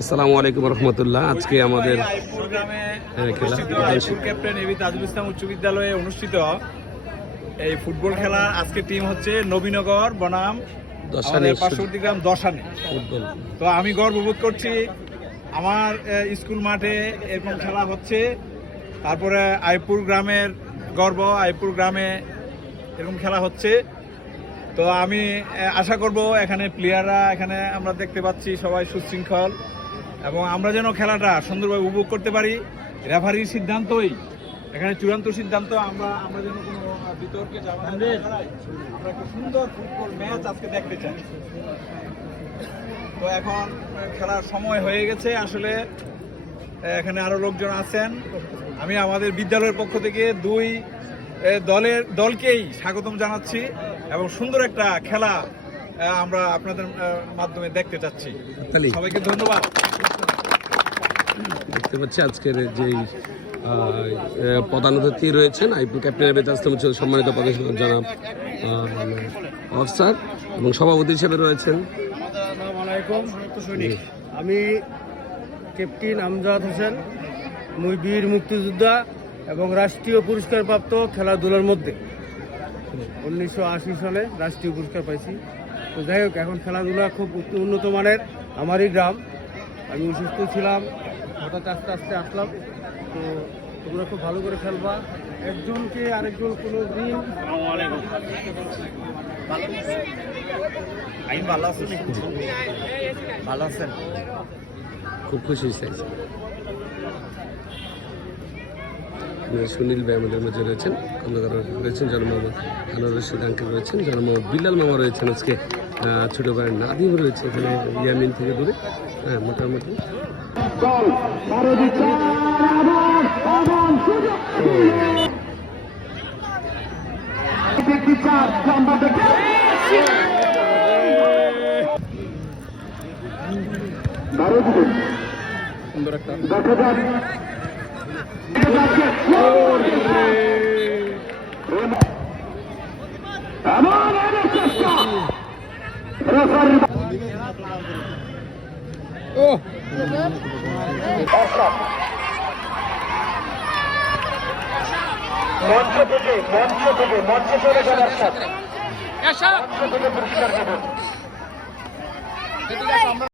আসসালামু আলাইকুম রহমতুল্লাহ। আজকে আমাদের ক্যাপ্টেন এবি তাজুল ইসলাম উচ্চ বিদ্যালয়ে অনুষ্ঠিত এই ফুটবল খেলা আজকে টিম হচ্ছে নবীনগর বনাম পার্শ্ববর্তী গ্রাম দশানি ফুটবল। তো আমি গর্ববোধ করছি আমার স্কুল মাঠে এরকম খেলা হচ্ছে। তারপরে আইপুর গ্রামের গর্ব, আইপুর গ্রামে এরকম খেলা হচ্ছে। তো আমি আশা করব এখানে প্লেয়াররা, এখানে আমরা দেখতে পাচ্ছি সবাই সুশৃঙ্খল এবং আমরা যেন খেলাটা সুন্দরভাবে উপভোগ করতে পারি। রেফারির সিদ্ধান্তই এখানে চূড়ান্ত সিদ্ধান্ত। আমরা যেন কোনো বিতর্কে যাওয়া আমরা একটা সুন্দর ফুটবল ম্যাচ আজকে দেখতে চাই। তো এখন খেলার সময় হয়ে গেছে। আসলে এখানে আরো লোকজন আছেন। আমি আমাদের বিদ্যালয়ের পক্ষ থেকে দুই দলকেই স্বাগতম জানাচ্ছি এবং সুন্দর একটা খেলা আমরা আপনাদের মাধ্যমে দেখতে চাচ্ছি। সবাইকে ধন্যবাদ। দেখতে পাচ্ছি আজকের যেই প্রধান অতিথি রয়েছেন আইপুর ক্যাপ্টেন এবি তাজুল ইসলাম সম্মানিত প্রদেশক জনাব অফসার এবং সভাপতি হিসেবে রয়েছেন। আমি ক্যাপ্টেন আমজাদ হোসেন, মুই বীর মুক্তিযোদ্ধা এবং রাষ্ট্রীয় পুরস্কার প্রাপ্ত খেলাধুলার মধ্যে 1980 সালে রাষ্ট্রীয় পুরস্কার পাইছি। তো যাই হোক, এখন খেলাধুলা খুব উন্নত মানের। আমারই গ্রাম, আমি অসুস্থ ছিলাম, হঠাৎ আস্তে আস্তে আসলাম। তো তোমরা খুব ভালো করে খেলবা, একজনকে আরেকজন কোনো দিন। আমি ভালো আছি, ভালো আছেন? খুব খুশি হয়েছে। সুনীল ভাই আমাদের মাঝে রয়েছেন, খন্দকার রয়েছেন, জন্মমামা আনোয়ার রশিদ আঙ্কেল রয়েছেন, জন্মমামা বিলাল মামা রয়েছেন, আজকে ছোটো ভাই নাদিম রয়েছে এখানে ইয়ামিন থেকে দূরে। হ্যাঁ, মোটামুটি সুন্দর একটা মঞ্চ চলে যাওয়ার